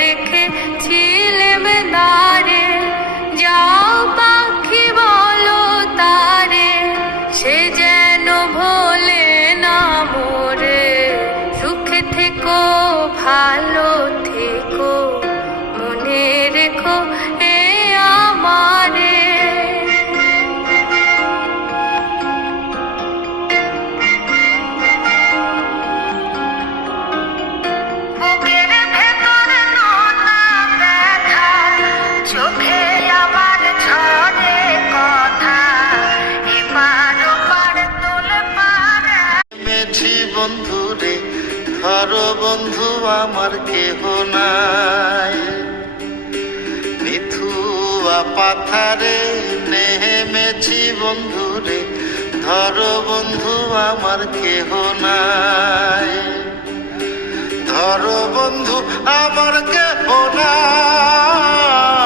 রেখেছিলেম দারে, যাও পাখি বলো তারে, সে যেন ভোলে না মোরে। সুখে থেকো ভালো থেকো, মনে রেখো এ আমারে। বুকের ভেতর নোনা ব্যথা, চোখে আমার ঝরে কথা, এপার ওপার তোলপাড়। মেছি বন্ধু রে, ধরো বন্ধু আমার কেহ নাই। নিথুয়া পাথারে নেমেছি বন্ধু রে, ধরো বন্ধু আমার কেহ নাই। ধরো বন্ধু আমার কেহ নাই।